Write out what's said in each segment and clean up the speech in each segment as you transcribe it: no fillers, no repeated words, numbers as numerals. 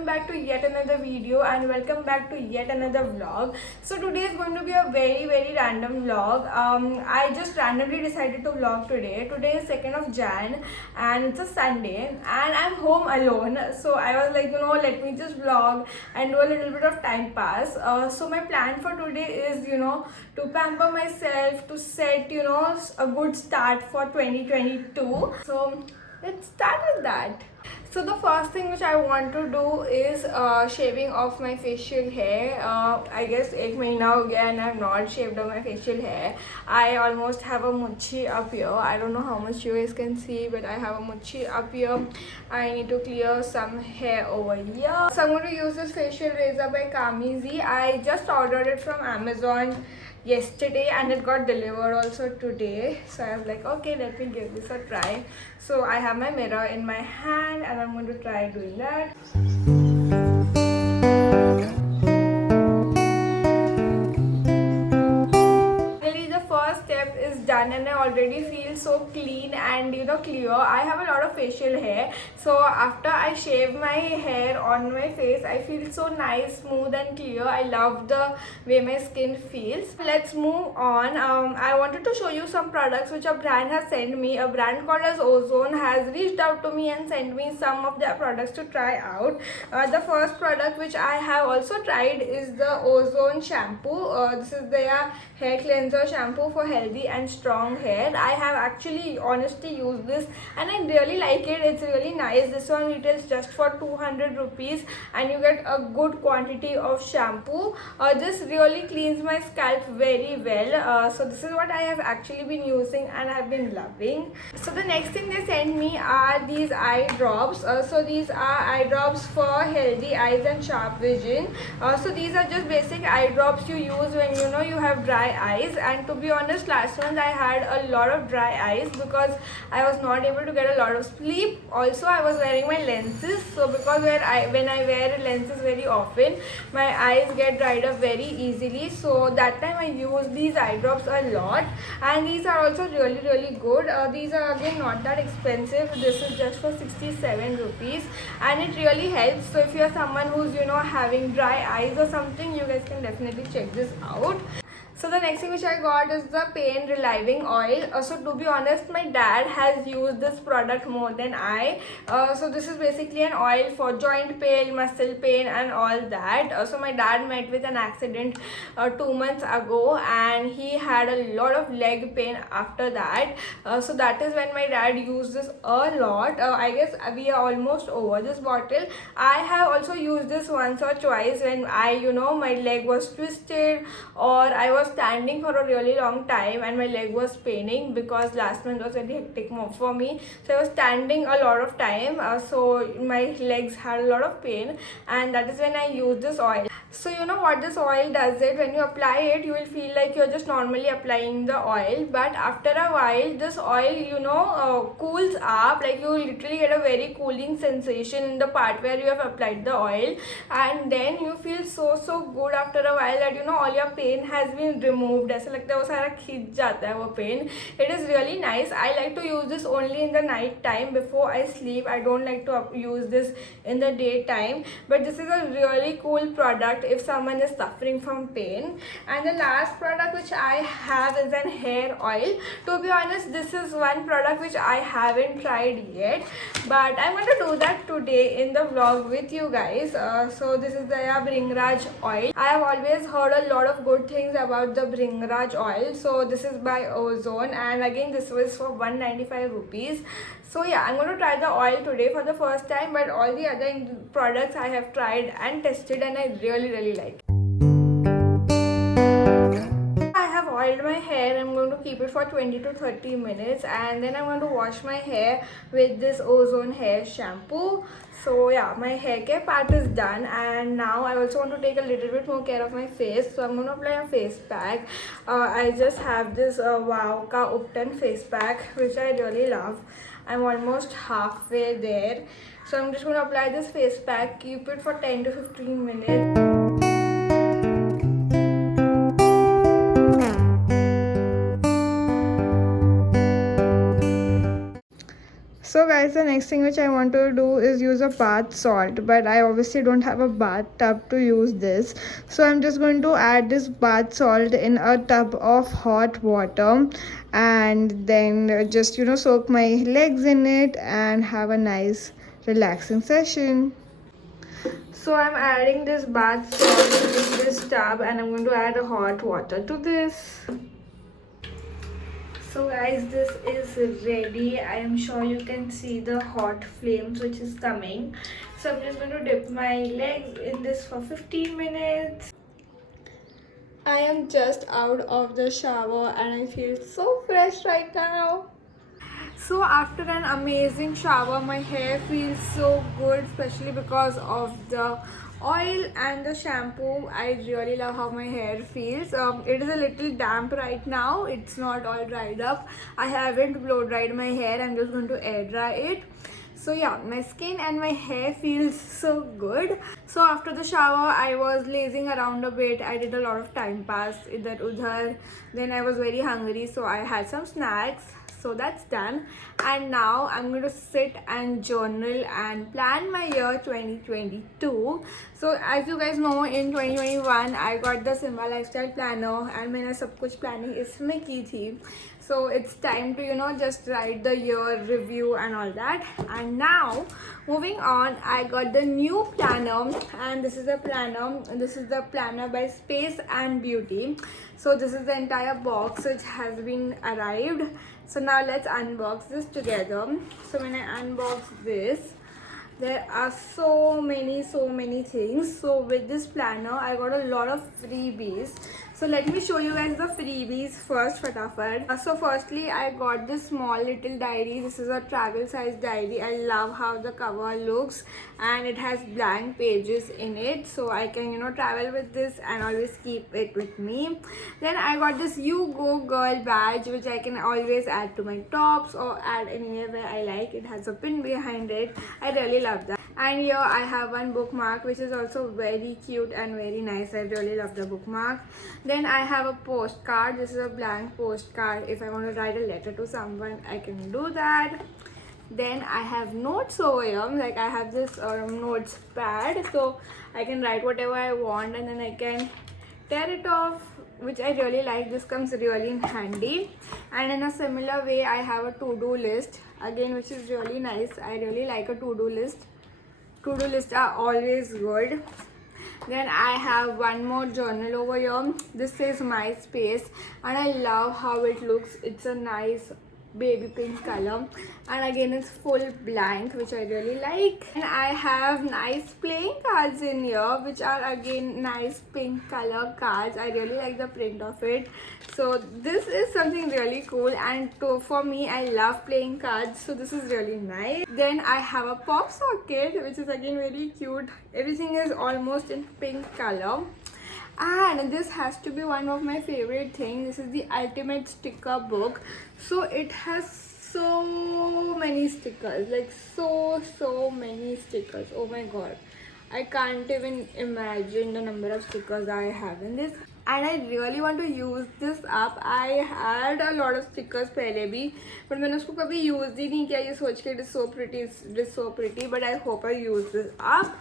welcome back to yet another video and welcome back to yet another vlog. So today is going to be a very random vlog. I just randomly decided to vlog today. Today is 2nd of Jan and it's a Sunday and I'm home alone. So I was like, let me just vlog and do a little bit of time pass. So my plan for today is, to pamper myself, to set, a good start for 2022. So let's start with that. So the first thing which I want to do is shaving off my facial hair. I guess 1 महीना हो गया and I have not shaved off my facial hair. I almost have a muchi up here. I don't know how much you guys can see, but I have a muchi up here. I need to clear some hair over here. So I'm going to use this facial razor by Kamizi. I just ordered it from Amazon yesterday and it got delivered also today. So I was like, okay, let me give this a try. So I have my mirror in my hand and I'm going to try doing that. First step is done and I already feel so clean and clear. I have a lot of facial hair, so after I shave my hair on my face I feel so nice, smooth and clear. I love the way my skin feels. Let's move on. I wanted to show you some products which a brand has sent me. A brand called as Ozone has reached out to me and sent me some of their products to try out. The first product which I have also tried is the Ozone shampoo. This is their hair cleanser shampoo for healthy and strong hair. I have actually honestly used this and I really like it. It's really nice. This one retails just for 200 rupees and you get a good quantity of shampoo. This really cleans my scalp very well. So this is what I have actually been using and I have been loving. So the next thing they sent me are these eye drops. So these are eye drops for healthy eyes and sharp vision. So these are just basic eye drops you use when you have dry eyes. And to be honest, last month I had a lot of dry eyes because I was not able to get a lot of sleep. Also I was wearing my lenses, so because when I wear lenses very often my eyes get dried up very easily. So that time I used these eye drops a lot and these are also really good. These are again not that expensive. This is just for 67 rupees and it really helps. So if you are someone who's having dry eyes or something, you guys can definitely check this out. So the next thing which I got is the pain relieving oil. So to be honest, my dad has used this product more than I. So this is basically an oil for joint pain, muscle pain and all that. So my dad met with an accident 2 months ago and he had a lot of leg pain after that. So that is when my dad used this a lot. I guess we are almost over this bottle. I have also used this once or twice when my leg was twisted or I was standing for a really long time and my leg was paining because last month was very hectic for me. So I was standing a lot of time, so my legs had a lot of pain and that is when I used this oil. So what this oil does it, when you apply it you will feel like you're just normally applying the oil, but after a while this oil cools up. Like you literally get a very cooling sensation in the part where you have applied the oil and then you feel so good after a while that all your pain has been removed. ऐसा लगता है वो सारा खींच जाता है वो pain. It is really nice. I like to use this only in the night time before I sleep. I don't like to use this in the daytime, but this is a really cool product if someone is suffering from pain. And the last product which I have is an hair oil. To be honest, this is one product which I haven't tried yet, but I'm going to do that today in the vlog with you guys. So this is the Bhringraj oil. I have always heard a lot of good things about the Bhringraj oil. So this is by Ozone and again this was for 195 rupees. So yeah, I'm going to try the oil today for the first time, but all the other products I have tried and tested and I really like. I have oiled my hair. I'm going to keep it for 20 to 30 minutes and then I'm going to wash my hair with this Ozone hair shampoo. So yeah, my hair care part is done and now I also want to take a little bit more care of my face. So I'm going to apply a face pack. I just have this Wow Ka Upton face pack which I really love. I'm almost halfway there. So I'm just going to apply this face pack, keep it for 10 to 15 minutes. So guys, the next thing which I want to do is use a bath salt, but I obviously don't have a bathtub to use this. So I'm just going to add this bath salt in a tub of hot water, and then just soak my legs in it and have a nice relaxing session. So I'm adding this bath salt in this tub, and I'm going to add hot water to this. So guys, this is ready. I am sure you can see the hot flames which is coming. So I'm just going to dip my legs in this for 15 minutes. I am just out of the shower and I feel so fresh right now. So after an amazing shower, my hair feels so good, especially because of the oil and the shampoo. I really love how my hair feels. It is a little damp right now. It's not all dried up. I haven't blow dried my hair. I'm just going to air dry it. So yeah, my skin and my hair feels so good. So after the shower, I was lazing around a bit. I did a lot of time pass idhar udhar. Then I was very hungry, so I had some snacks. So that's done, and now I'm going to sit and journal and plan my year 2022. So as you guys know, in 2021 I got the Simba lifestyle planner and मैंने सब कुछ planning इसमें की थी. So it's time to just write the year review and all that. And now moving on, I got the new planner, and this is the planner. This is the planner by Space and Beauty. So this is the entire box which has been arrived. So now let's unbox this together. So when I unbox this, there are so many things. So with this planner, I got a lot of freebies. So let me show you guys the freebies first, fatafat. So firstly, I got this small little diary. This is a travel size diary. I love how the cover looks, and it has blank pages in it, so I can travel with this and always keep it with me. Then I got this You Go Girl badge, which I can always add to my tops or add anywhere where I like. It has a pin behind it. I really love that. And here I have one bookmark, which is also very cute and very nice. I really love the bookmark. Then I have a postcard. This is a blank postcard. If I want to write a letter to someone, I can do that. Then I have notes over here. Like I have this notes pad, so I can write whatever I want, and then I can tear it off, which I really like. This comes really in handy. And in a similar way, I have a to-do list again, which is really nice. I really like a to-do list. To-do lists are always good. Then I have one more journal over here. This says My Space, and I love how it looks. It's a nice baby pink color, and again it's full blank, which I really like. And I have nice playing cards in here, which are again nice pink color cards. I really like the print of it. So this is something really cool, and for me, I love playing cards, so this is really nice. Then I have a pop socket, which is again very cute. Everything is almost in pink color. And this has to be one of my favorite things. This is the ultimate sticker book. So it has so many stickers, like so many stickers. Oh my god, I can't even imagine the number of stickers I have in this, and I really want to use this up. I had a lot of stickers पहले भी, but मैंने उसको कभी use ही नहीं किया, ये सोच के it is so pretty, but I hope I use this up.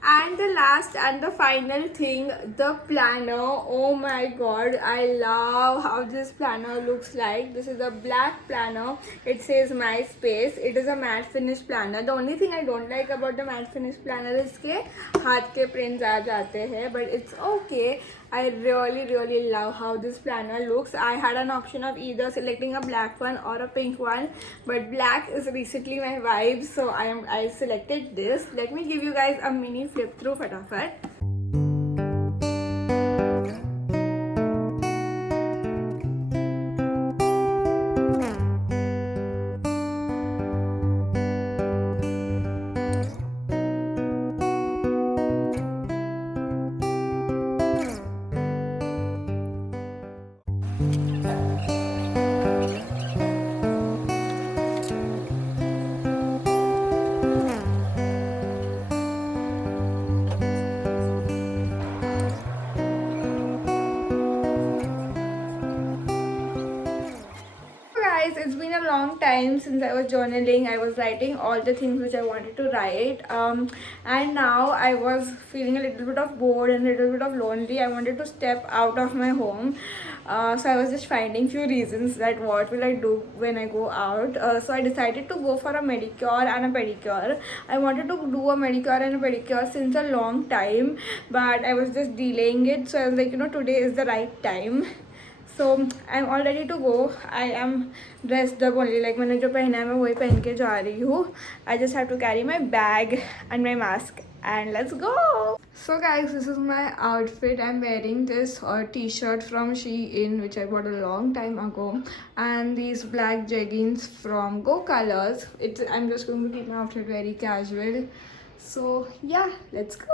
And the last and the final thing, the planner. Oh my god, I love how this planner looks like. This is a black planner. It says My Space. It is a matte finish planner. The only thing I don't like about the matte finish planner is के हाथ के prints आ जाते हैं, but it's okay. I really love how this planner looks. I had an option of either selecting a black one or a pink one, but black is recently my vibe, so I selected this. Let me give you guys a mini flip through fatafat. been a long time since I was journaling. I was writing all the things which I wanted to write, and now I was feeling a little bit of bored and a little bit of lonely. I wanted to step out of my home, so I was just finding few reasons that what will I do when I go out. So I decided to go for a manicure and a pedicure. I wanted to do a manicure and a pedicure since a long time, but I was just delaying it. So I was like, today is the right time. So I'm all ready to go. I am dressed up only, like मैंने जो पहना है मैं वही पहन के जा रही हूँ. I just have to carry my bag and my mask and let's go. So guys, this is my outfit. I'm wearing this t-shirt from Shein which I bought a long time ago, and these black jeggings from Go Colors. I'm just going to keep my outfit very casual. So yeah, let's go.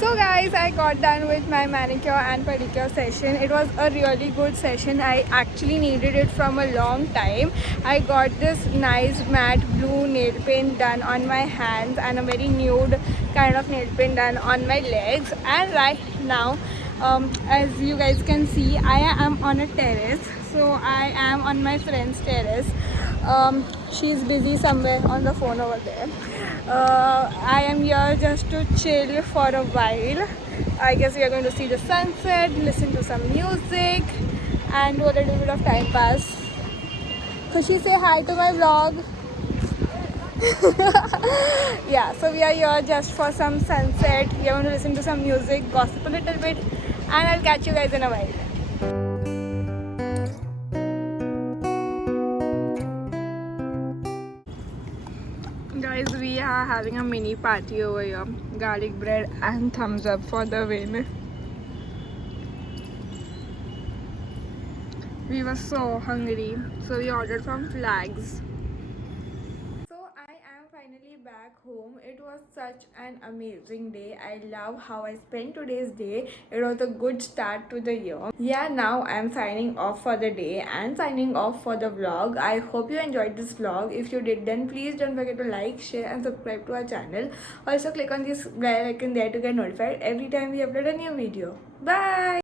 So guys, I got done with my manicure and pedicure session. It was a really good session. I actually needed it from a long time. I got this nice matte blue nail paint done on my hands and a very nude kind of nail paint done on my legs. And right now, as you guys can see, I am on a terrace. So I am on my friend's terrace. She's busy somewhere on the phone over there. I am here just to chill for a while. I guess we are going to see the sunset, listen to some music, and do a little bit of time pass. Khushi, say hi to my vlog. Yeah, so we are here just for some sunset. We are going to listen to some music, gossip a little bit, and I'll catch you guys in a while. Guys, we are having a mini party over here. Garlic bread and thumbs up for the win. We were so hungry, so we ordered from Flags. So I am finally back home. It was such an amazing day. I love how I spent today's day. It was a good start to the year. Yeah, now I'm signing off for the day and signing off for the vlog. I hope you enjoyed this vlog. If you did, then please don't forget to like, share and subscribe to our channel. Also click on this bell icon there to get notified every time we upload a new video. Bye!